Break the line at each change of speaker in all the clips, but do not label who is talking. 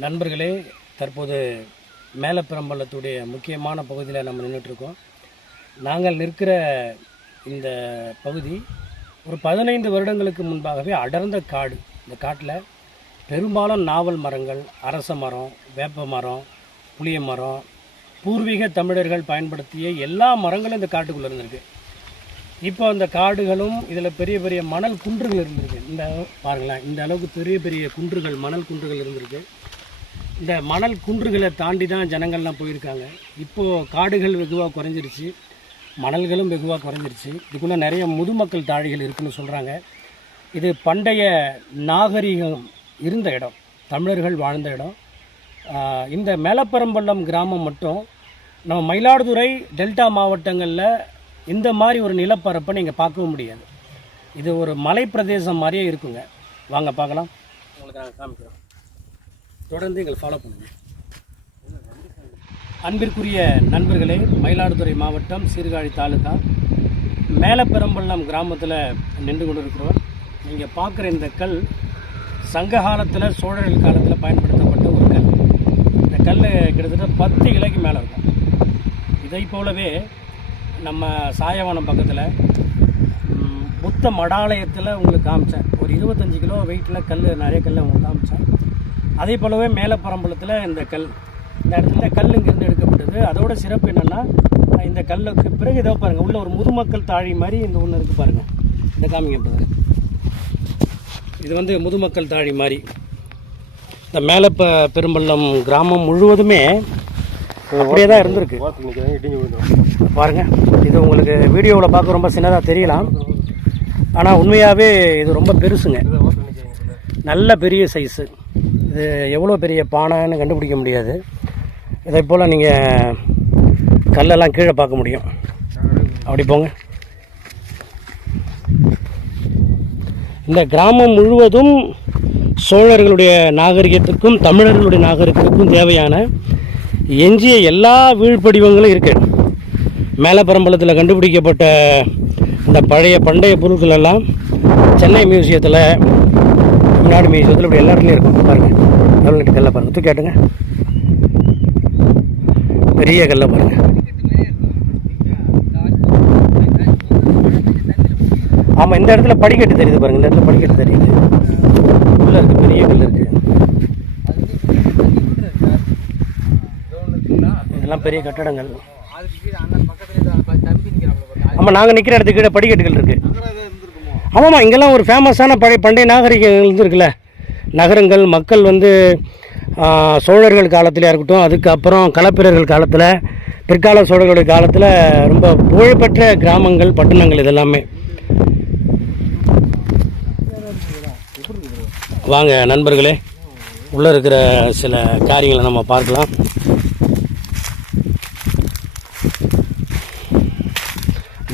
நண்பர்களே தற்போது மேலப்பிரம்பலத்துடைய முக்கியமான பகுதியில் நம்ம நின்றுட்டுருக்கோம் நாங்கள் நிற்கிற இந்த பகுதி ஒரு பதினைந்து வருடங்களுக்கு முன்பாகவே அடர்ந்த காடு. இந்த காட்டில் பெரும்பாலும் நாவல் மரங்கள் அரச மரம் வேப்ப மரம் புளிய மரம் பூர்வீக தமிழர்கள் பயன்படுத்திய எல்லா மரங்களும் இந்த காட்டுக்குள்ளே இருந்திருக்கு. இப்போ அந்த காடுகளும் இதில் பெரிய பெரிய மணல் குன்றுகள் இருந்திருக்கு. இந்த பாருங்களேன் இந்த அளவுக்கு பெரிய பெரிய குன்றுகள் மணல் குன்றுகள் இருந்திருக்கு. இந்த மணல் குன்றுகளை தாண்டி தான் ஜனங்கள்லாம் போயிருக்காங்க. இப்போது காடுகள் வெகுவாக குறைஞ்சிருச்சு. மணல்களும் வெகுவாக குறைஞ்சிருச்சு. இதுக்குள்ளே நிறைய முதுமக்கள் தாழிகள் இருக்குன்னு சொல்கிறாங்க இது பண்டைய நாகரிகம் இருந்த இடம். தமிழர்கள் வாழ்ந்த இடம். இந்த மேலப்பரம்பள்ளம் கிராமம் மட்டும் நம்ம மயிலாடுதுறை டெல்டா மாவட்டங்களில் இந்த மாதிரி ஒரு நிலப்பரப்பை நீங்கள் பார்க்கவும் முடியாது. இது ஒரு மலை பிரதேசம் மாதிரியே இருக்குங்க. வாங்க பார்க்கலாம். உங்களுக்கு நாங்கள் காமிக்கிறோம். தொடர்ந்து எங்களை ஃபாலோ பண்ணுங்கள் அன்பிற்குரிய நண்பர்களே மயிலாடுதுறை மாவட்டம் சீர்காழி தாலுகா. மேலப்பெரம்பள்ளம் கிராமத்தில் நின்று கொண்டிருக்கிறோம். நீங்கள் பார்க்குற இந்த கல் சங்க காலத்தில் சோழர்கள் காலத்தில் பயன்படுத்தப்பட்ட ஒரு கல். இந்த கல் கிட்டத்தட்ட பத்து கிளைக்கு மேலே இருக்கும். இதை போலவே நம்ம சாயவனம் பக்கத்தில் புத்த மடாலயத்தில் உங்களுக்கு காமிச்சேன். ஒரு இருபத்தஞ்சி கிலோ வெயிட்டில் கல் நிறைய கல் உங்களுக்கு காமிச்சேன். அதே போலவே மேலப்பரம்பலத்தில் இந்த கல் இந்த இடத்துல கல் இங்கேருந்து எடுக்கப்பட்டது. அதோட சிறப்பு என்னென்னா இந்த கல்லுக்கு பிறகு இதோ பாருங்கள் உள்ள ஒரு முதுமக்கள் தாழி மாதிரி இந்த ஒன்று இருக்குது பாருங்கள் இந்த காமிங்க இது வந்து முதுமக்கள் தாழி மாதிரி. இந்த மேலப்ப பெரும்பள்ளம் கிராமம் முழுவதுமே அப்படியே தான் இருந்திருக்கு. பாருங்க இது உங்களுக்கு வீடியோவில் பார்க்க ரொம்ப சின்னதாக தெரியலாம். ஆனால் உண்மையாகவே இது ரொம்ப பெருசுங்க. நல்ல பெரிய சைஸு இது எவ்வளோ பெரிய பானைன்னு கண்டுபிடிக்க முடியாது. இதை போல் நீங்கள் கல்லெல்லாம் கீழே பார்க்க முடியும். அப்படி போங்க. இந்த கிராமம் முழுவதும் சோழர்களுடைய நாகரிகத்துக்கும் தமிழர்களுடைய நாகரிகத்துக்கும் தேவையான எஞ்சிய எல்லா வீழ்படிவங்களும் இருக்குது மேலப்பரம்பலத்தில் கண்டுபிடிக்கப்பட்ட இந்த பழைய பண்டைய பொருட்கள் எல்லாம் சென்னை மியூசியத்தில் தமிழ்நாடு மியூசியத்தில் இப்படி எல்லா இடத்துலையும் இருக்கும் பாருங்கள் எவ்வளோ கல்லை பாருங்கள் தூக்கி காட்டுங்க. பெரிய கல்லை பாருங்கள் ஆமாம் இந்த இடத்துல படிக்கட்டு தெரியுது பாருங்க. இந்த இடத்துல படிக்கட்டு தெரியுது. உள்ள இருக்கு பெரிய கல் இருக்கு. இதெல்லாம் பெரிய கட்டடங்கள். ஆமாம் நாங்கள் நிற்கிற இடத்துக்கு கீழே படிக்கட்டுகள் இருக்கு. ஆமாம்மா இங்கெல்லாம் ஒரு ஃபேமஸான பழைய பண்டைய நாகரிகங்கள் இருந்துருக்குல்ல. நகரங்கள் மக்கள் வந்து சோழர்கள் காலத்திலே இருக்கட்டும் அதுக்கப்புறம் களப்பிரர்கள் காலத்தில் பிற்கால சோழர்களுடைய காலத்தில் ரொம்ப புகழ்பெற்ற கிராமங்கள் பட்டணங்கள் இதெல்லாமே. வாங்க நண்பர்களே உள்ளே இருக்கிற சில காரியங்களை நம்ம பார்க்கலாம்.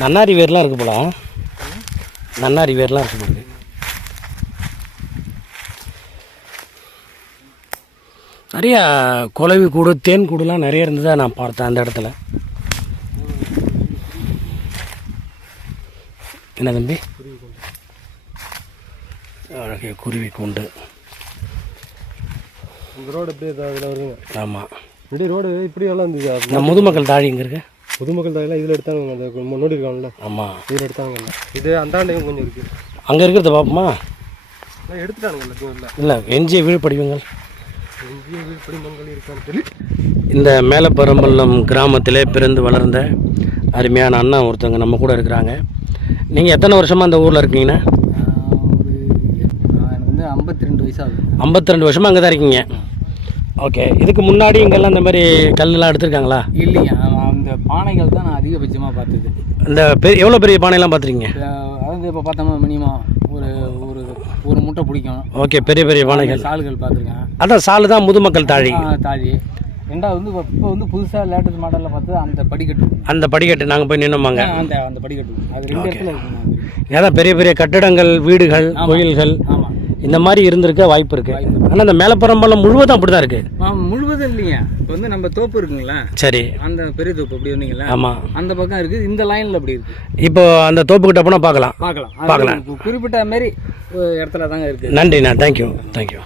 நன்னாரி வேர்லாம் இருக்குது போல. நன்னாரி வேர்லாம் இருக்கு போல நிறையா குலவி கூடு தேன் கூடுலாம் நிறைய இருந்ததா நான் பார்த்தேன் அந்த இடத்துல. என்ன தம்பி? அழகிய குருவி கூண்டு.
இந்த ரோடு அப்படியே வருங்க
ஆமாம்
இப்படி ரோடு இப்படி எல்லாம் இருந்துச்சு
இந்த முதுமக்கள் தாழி இங்கே இருக்கு?
பொதுமக்கள் தாயெல்லாம் இதில் எடுத்தாங்க அந்த முன்னாடி இருக்காங்கல்ல?
ஆமாம்
இதில் எடுத்தாங்கல்ல இது அந்தாண்டையும் கொஞ்சம் இருக்கு.
அங்கே இருக்கிறத பார்ப்போமா
எல்லாம் எடுத்துட்டானுங்க எல்லாத்தையும் இல்லை
எஞ்சிய வீழ்படிவங்கள்
எங்கேயும் வீழ்படி மங்கள் இருக்கான்னு சொல்லி.
இந்த மேலப்பரம்பள்ளம் கிராமத்திலே பிறந்து வளர்ந்த அருமையான அண்ணா ஒருத்தவங்க நம்ம கூட இருக்கிறாங்க. நீங்கள் எத்தனை வருஷமாக அந்த ஊரில் இருக்கீங்கண்ணா
ஒரு எனக்கு வந்து ஐம்பத்தி ரெண்டு வயசு ஆகுது
ஐம்பத்தி ரெண்டு வருஷமாக அங்கே தான் இருக்கீங்க ஓகே இதுக்கு முன்னாடி இங்கெல்லாம் இந்த மாதிரி கல்லெல்லாம் எடுத்திருக்காங்களா?
இல்லைங்க பானைகள் தான் நான் அதிகபட்சமாக பார்த்தது.
இந்த பெரிய எவ்வளோ பெரிய பானையெல்லாம் பார்த்துருக்கீங்க?
அதாவது இப்போ பார்த்தோம்னா மினிமம் ஒரு ஒரு ஒரு முட்டை பிடிக்கும்.
ஓகே பெரிய பெரிய பானைகள்.
சால்கள் பார்த்துருக்கேன்.
அதான் சாலு தான் முதுமக்கள் தாழி.
தாழி. ரெண்டாவது வந்து இப்போ வந்து புதுசாக லேட்டஸ்ட் மாடலில் பார்த்து அந்த படிக்கட்டு.
அந்த படிக்கட்டு நாங்கள் போய் நின்னோமாங்க
அந்த அந்த படிக்கட்டு. அது ரெண்டு இடத்துல இருக்குங்க அது.
ஏதாவது பெரிய பெரிய கட்டடங்கள் வீடுகள் கோயில்கள். இந்த மாதிரி இருந்திருக்க வாய்ப்பு இருக்கு. ஆனால் இந்த மேலப்பரம்பலம் முழுவதும் அப்படி தான் இருக்கு
முழுவதும் இல்லைங்க இப்போ வந்து நம்ம தோப்பு இருக்குங்களா?
சரி.
அந்த பெரிய தோப்பு அப்படி வந்தீங்களா?
ஆமாம்
அந்த பக்கம் இருக்குது இந்த லைனில் அப்படி இருக்குது
இப்போ அந்த தோப்புக்கிட்ட போனால் பார்க்கலாம்.
பார்க்கலாம்.
பார்க்கலாம்.
அது குறிப்பிட்ட மாரி ஒரு இடத்துல தாங்க இருக்குது
நன்றிண்ணா. Thank you thank you